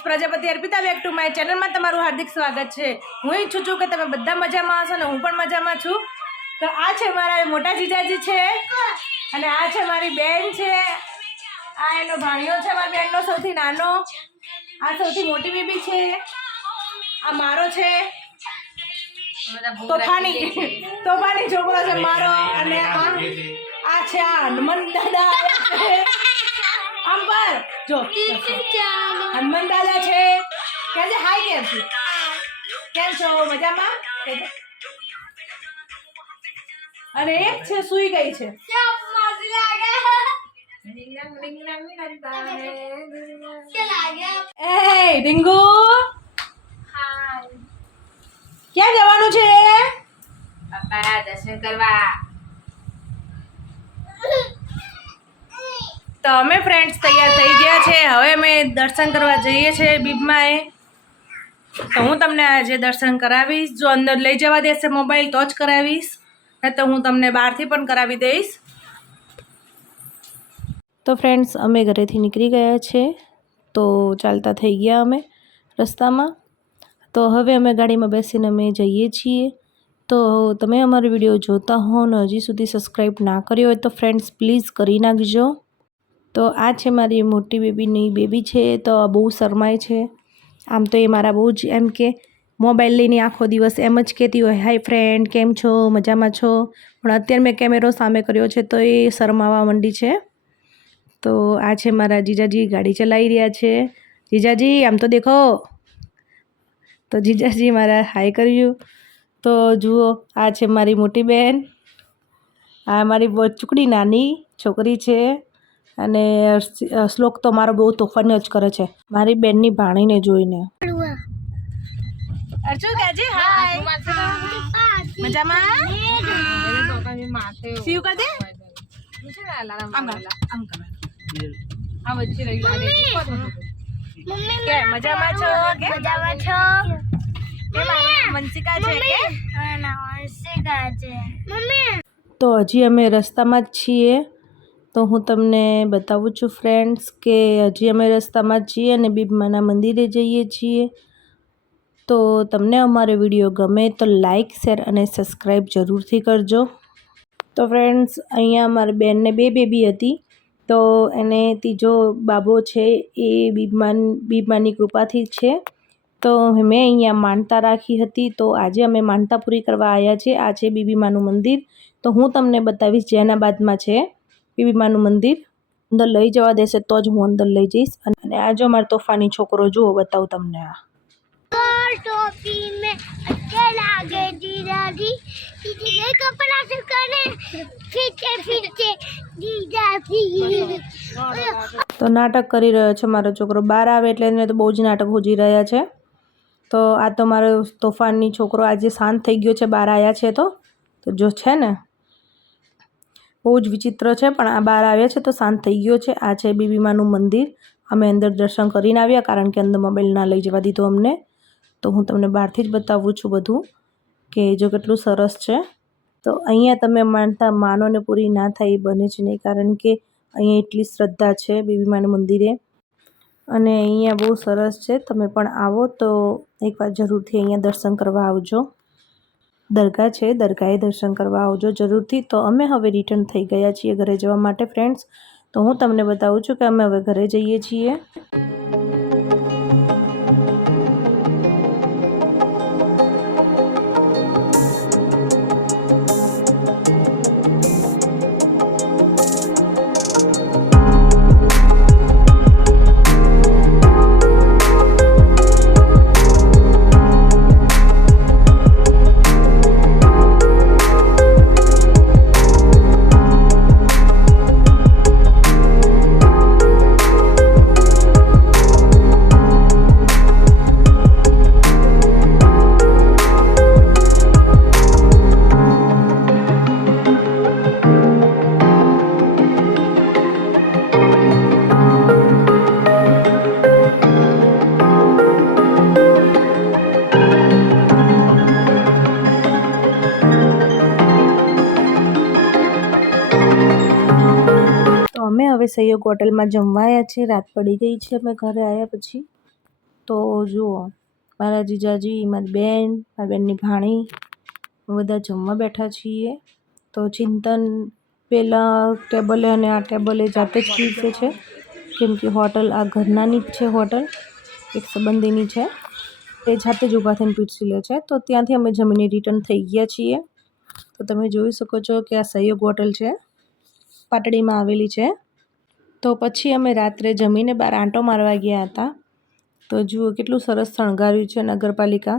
Friends, Prajapati Arpita back to my ચેનલમાં તમારું હાર્દિક સ્વાગત છે। હું ઈચ્છું છું કે તમે બધા મજામાં હશો ને હું પણ મજામાં છું। તો આ છે મારા મોટા જીજાજી છે અને આ છે મારી બેન છે, આ એનો ભાણિયો છે, મારી બેનનો સૌથી નાનો, આ સૌથી મોટી બેબી છે, આ મારો છે તોફાની છોકરો છે મારો, અને આ છે આ હનુમાન દાદા છે। આમ પર જો હનુમાન દાદા છે, કેમ છે હાય કેમ છો મજામાં? અને એક છે સૂઈ ગઈ છે। એ રિંગુ ક્યાં જવાનું છે? પપ્પા દર્શન કરવા। તો અમે ફ્રેન્ડ્સ તૈયાર થઈ ગયા છે, હવે અમે દર્શન કરવા જઈએ છીએ બીબમાએ। તો હું તમને આજે દર્શન કરાવીશ, જો અંદર લઈ જવા દેશે મોબાઈલ તો જ કરાવીશ, નહીં તો હું તમને બહારથી પણ કરાવી દઈશ। તો ફ્રેન્ડ્સ અમે ઘરેથી નીકળી ગયા છે, તો ચાલતા થઈ ગયા અમે રસ્તામાં। તો હવે અમે ગાડીમાં બેસીને અમે જઈએ છીએ। તો તમે અમારો વિડીયો જોતા હો ને હજી સુધી સબસ્ક્રાઈબ ના કર્યો હોય તો ફ્રેન્ડ્સ પ્લીઝ કરી નાખજો। તો આ છે મારી મોટી બેબીની બેબી છે, તો બહુ શરમાય છે। આમ તો એ મારા બહુ જ એમ કે મોબાઈલ લઈને આખો દિવસ એમ જ કહેતી હોય હાય ફ્રેન્ડ કેમ છો મજામાં છો, પણ અત્યારે મેં કેમેરો સામે કર્યો છે તો એ શરમાવા માંડી છે। તો આ છે મારા જીજાજી ગાડી ચલાવી રહ્યા છે। જીજાજી આમ તો દેખો। તો જીજાજી મારા હાય કર્યું। તો જુઓ આ છે મારી મોટી બહેન, આ મારી બહુ ચૂકડી નાની છોકરી છે, અને શ્લોક તો મારો બહુ તોફાન જ કરે છે મારી બેનની ભાણીને જોઈને। અર્જુ કાજી હાય મજામાં? સીયુ કર દે આમ કર આ વચ્ચે રહી લાગે કે મજામાં છો? કે મજામાં છો? કે વંશિકા છે કે વંશિકા છે મમ્મી। તો હજી અમે રસ્તામાં જ છીએ, તો હું તમને બતાવું છું ફ્રેન્ડ્સ કે હજી અમે રસ્તામાં જ છીએ અને બીબમાના મંદિરે જઈએ છીએ। તો તમને અમારો વિડીયો ગમે તો લાઈક શેર અને સબસ્ક્રાઈબ જરૂરથી કરજો। તો ફ્રેન્ડ્સ અહીંયા મારી બેનને 2 બેબી હતી, તો એને ત્રીજો બાબો છે એ બીબમાની કૃપાથી છે। તો મેં અહીંયા માનતા રાખી હતી, તો આજે અમે માનતા પૂરી કરવા આવ્યા છીએ। આ છે બીબીમાનું મંદિર, તો હું તમને બતાવીશ જૈનાબાદમાં છે બીબીમાનું મંદિર। અંદર લઈ જવા દેશે તો જ હું અંદર લઈ જઈશ। અને આ જો મારો તોફાની છોકરો જુઓ, બતાવું તમને। આ टोपी में अच्छे लागे जीजाजी, जीजी कपड़ा से करे पीछे जीजाजी। તો નાટક કરી રહ્યો છે મારો છોકરો, બહાર આવે એટલે એને તો બહુ જ નાટક હોજી રહ્યા છે। તો આ તો મારો તોફાની છોકરો આજે શાંત થઈ ગયો છે બહાર આવ્યા છે તો જો છે ને બહુ જ વિચિત્ર છે, પણ આ બહાર આવ્યા છે તો શાંત થઈ ગયો છે। આ છે બીબીમાનું મંદિર, અમે અંદર દર્શન કરીને આવ્યા કારણ કે અંદર મોબાઈલ ના લઈ જવા દીધો અમને। તો હું તમને બહારથી જ બતાવું છું બધું કે જો કેટલું સરસ છે। તો અહીંયા તમે માનતા માનો ને પૂરી ના થાય એ બને જ નહીં, કારણ કે અહીંયા એટલી શ્રદ્ધા છે બીબીમાના મંદિરે, અને અહીંયા બહુ સરસ છે। તમે પણ આવો તો એકવાર જરૂરથી અહીંયા દર્શન કરવા આવજો। દરગાહ છે, દરગાહે દર્શન કરવા આવજો જરૂરથી। તો અમે હવે રિટર્ન થઈ ગયા છીએ ઘરે જવા માટે ફ્રેન્ડ્સ। તો હું તમને બતાવું છું કે અમે હવે ઘરે જઈએ છીએ। હવે સહયોગ હોટલમાં જમવા આવ્યા છે, રાત પડી ગઈ છે અમે ઘરે આવ્યા પછી। તો જુઓ મારા જીજાજી, મારી બેન, મારી બેનની ભાણી બધા જમવા બેઠા છીએ. તો ચિંતન પહેલાં ટેબલે અને આ ટેબલે જાતે જ પીરસે છે, કેમ કે હોટલ આ ઘરનાની જ છે. હોટલ એક સંબંધીની છે, એ જાતે જ ઊભા થઈને પીરસી લે છે. તો ત્યાંથી અમે જમીને રિટર્ન થઈ ગયા છીએ. તો તમે જોઈ શકો છો કે આ સહયોગ હોટલ છે, પાટડીમાં આવેલી છે. તો પછી અમે રાત્રે જમીને બહાર આંટો મારવા ગયા હતા. તો જુઓ કેટલું સરસ શણગાર્યું છે નગરપાલિકા.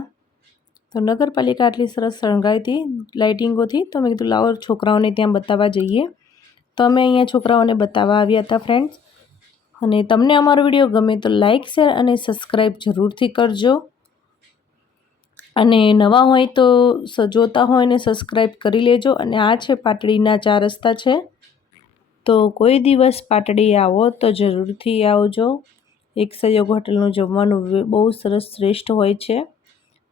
તો નગરપાલિકા આટલી સરસ શણગારી હતી લાઇટિંગોથી. તો મેં કીધું લાવો છોકરાઓને ત્યાં બતાવવા જઈએ. તો અમે અહીંયા છોકરાઓને બતાવવા આવ્યા હતા ફ્રેન્ડ્સ. અને તમને અમારો વિડીયો ગમે તો લાઇક, શેર અને સબસ્ક્રાઈબ જરૂરથી કરજો. અને નવા હોય તો જોતા હોય ને સબસ્ક્રાઈબ કરી લેજો. અને આ છે પાટડીના 4 રસ્તા છે. તો કોઈ દિવસ પાટડી આવો તો જરૂરથી આવજો. એક સહયોગ હોટલનું જમવાનું બહુ સરસ શ્રેષ્ઠ હોય છે.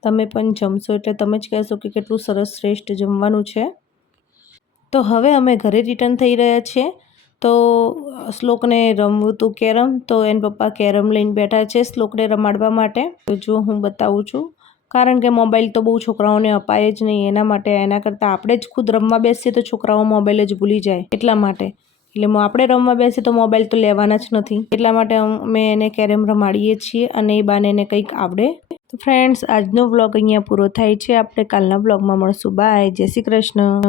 તમે પણ જમશો એટલે તમે જ કહેશો કે કેટલું સરસ શ્રેષ્ઠ જમવાનું છે. તો હવે અમે ઘરે રિટર્ન થઈ રહ્યા છીએ. તો શ્લોકને રમવું હતું કેરમ, તો એના પપ્પા કેરમ લઈને બેઠા છે શ્લોકને રમાડવા માટે. તો જો હું બતાવું છું, કારણ કે મોબાઈલ તો બહુ છોકરાઓને અપાય જ નહીં, એના માટે. એના કરતાં આપણે જ ખુદ રમવા બેસીએ તો છોકરાઓ મોબાઈલ જ ભૂલી જાય, એટલા માટે. એટલે આપણે રમવા બેસીએ તો મોબાઈલ તો લેવાના જ નથી, એટલા માટે અમે એને કેરમ રમાડીએ છીએ અને એ બાને એને કંઈક આવડે. તો ફ્રેન્ડ્સ આજનો વ્લોગ અહીંયા પૂરો થાય છે. આપણે કાલના વ્લોગમાં મળશું. બાય, જય શ્રી કૃષ્ણ.